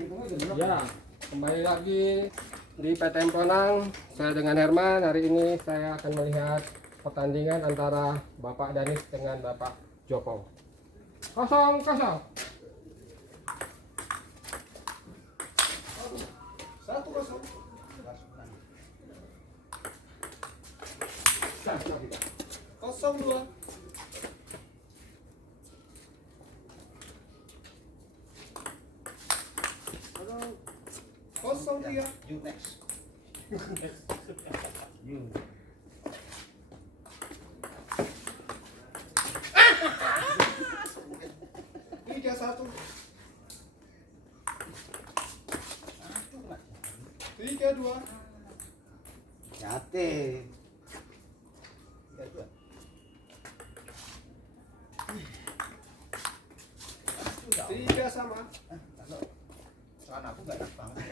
Ya, kembali lagi di PTM Ponang. Saya dengan Herman. Hari ini saya akan melihat pertandingan antara Bapak Danis dengan Bapak Joko. 0-0. 0-2. Kosong dia. You next. You. Tiga satu. 3-2. Jate. 3 sama. Celana aku gak enak banget.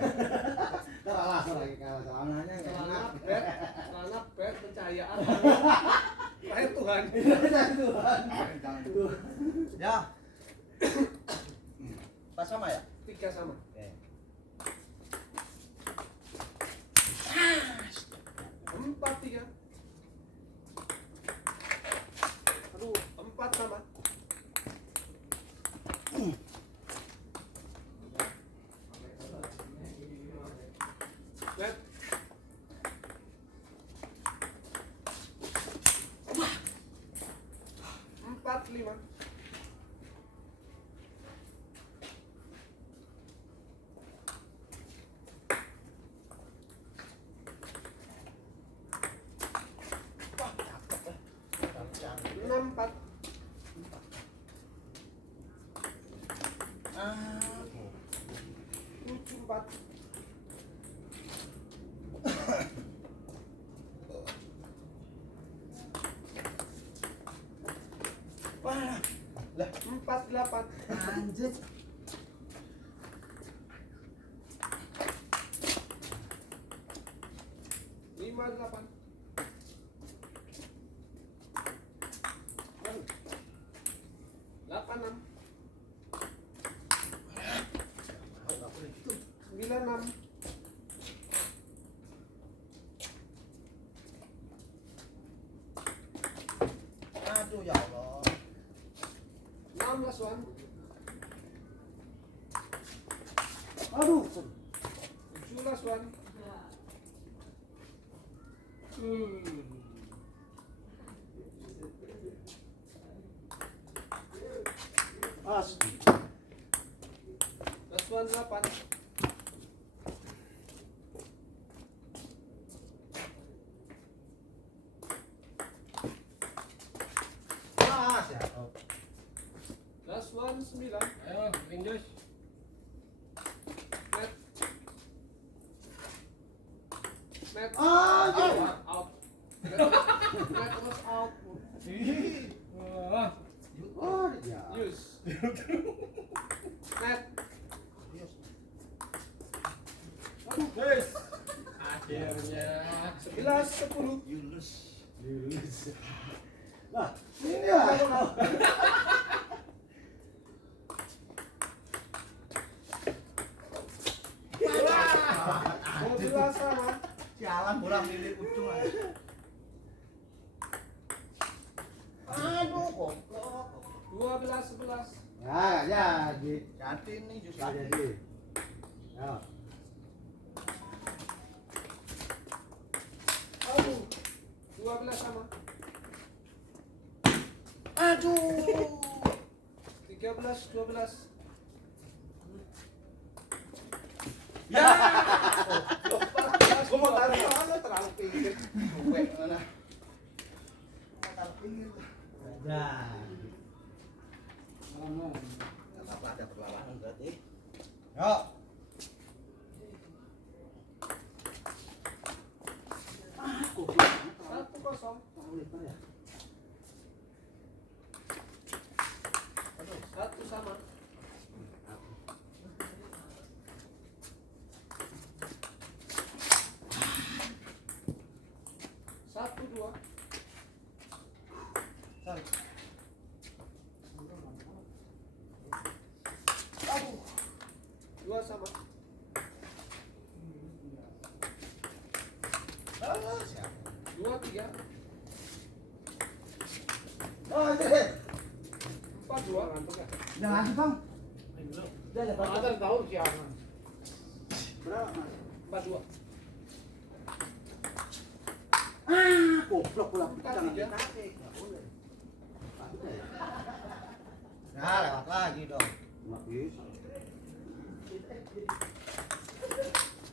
Salah lagi kalah celananya nggak enak. Celana bed pencahayaan. Lahir Tuhan. Ya. Pas sama ya? 3 sama. Oke. 4-3. Aduh, 4 sama. Net. 4-5. Enam 4. Tujuh 4. Wah, lah 4-8. anjir. 5-8. 8-6. 9-6. 'Aduh ya Allah. 16-1. Aduh. 17-1. Asli. 8. Ah, siap. 9. Ayo, Windows. Net. Net. Aduh. Out. Net terus out. Wah, Oh, ya. Use. Net. guys. Akhirnya 11-10. Yunus. Nah, ini ya. 12 sama. Jalan bola milik ujung aja. Aduh, goblok. 12-11. Ya, jadi. Jadi ini justru jadi. Ya. Aduh. 12 sama. Aduh. 13-12. Ya. 14. Gua mau taruh mana terlalu pinggir. Gue mana? Taruh pinggir. Ya. Enggak apa-apa ada perlawanan berarti. Yuk. Ah, goblok. 1-0. Aduh, 1 sama. 1-2. Aduh. 2 sama. Alah, siap. 2, 3, Oh, ini. 4, 2. Ngantuk ya? Jangan sih, Bang. Udah, ya, Bang. Ada tahu siapa? Berapa, Mas? 4, 2. Goblok pula. Jangan ditarik. Nggak boleh. Nah, lewat lagi dong. Nggak bisa.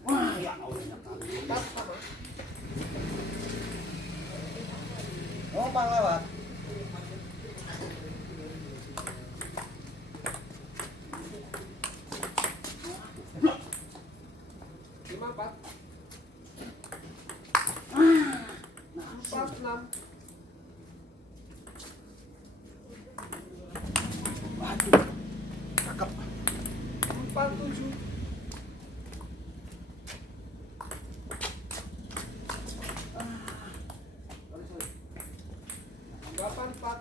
Wah, ya Allah. 4 sama. Oh, Bang lewat. Lima, 4. 4, 6. Waduh. Cakep. 4, 7. Sorry. 8, 4.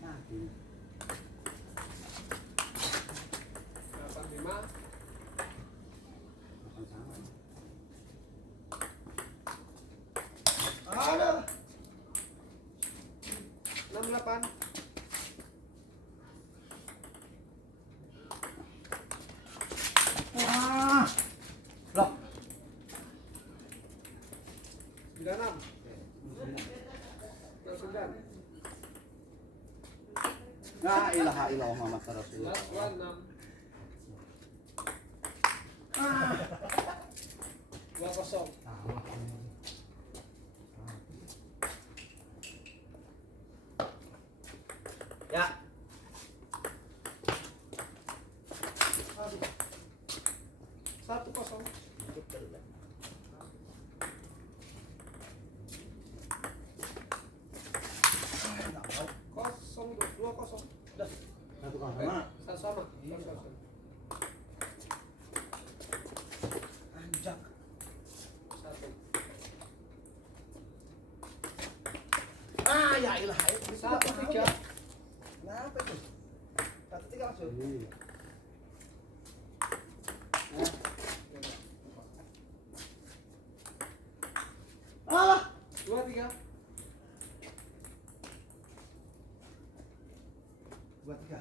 Nah, ini. 8, 5. Aduh. 6, 8. Wah. Loh. 9, 6. 9. La ilaha illallah Muhammad Rasulullah. Last one, 6. 2-0. Ya. 1-0. Kosong, 2-0. Satu sama. Sama. Sama. Anjak. 1. Ya ilaha illallah. 1-3. Kenapa itu? 1-3 maksud. Ah. 2-3. 2-3.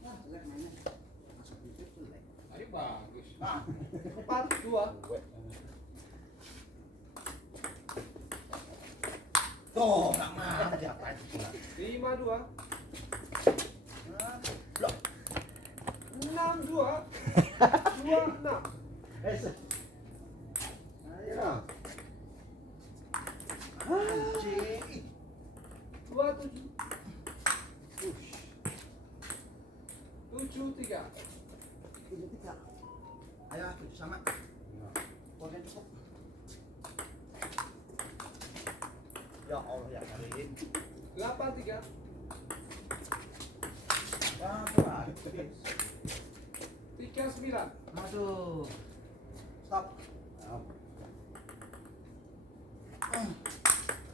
Nah, jelek mainnya. Masuk dikit jelek. Ayo bagus. Nah, 4-2. tuh, nggak mau siapa itu pula. 5-2. Nah, loh. 6-2. 2-6. Ayo dong. Anjing. 2-7. 7-3. 3. Ayo, 7 sama. Poinnya cukup. Ya Allah ya Karim. 8-3. Wah, kuat. 3-9. Masuk. Stop.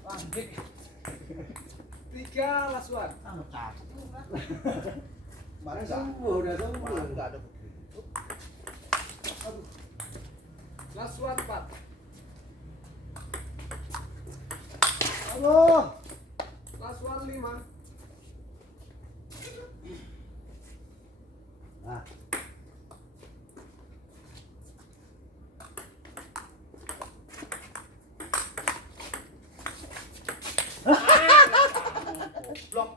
Lanjut. 3 last one. Anu cakep lu kan. Kemarin udah sembuh. Kemarin enggak ada begitu. Aduh. Last one 4. Halo. Last one 5. Nah. Blok.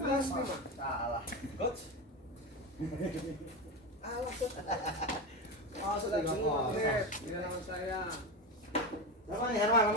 Last 5. Salah. Coach. Alah, Coach. Oh, sudah 10 menit di hadapan saya. Berapa nih Herman?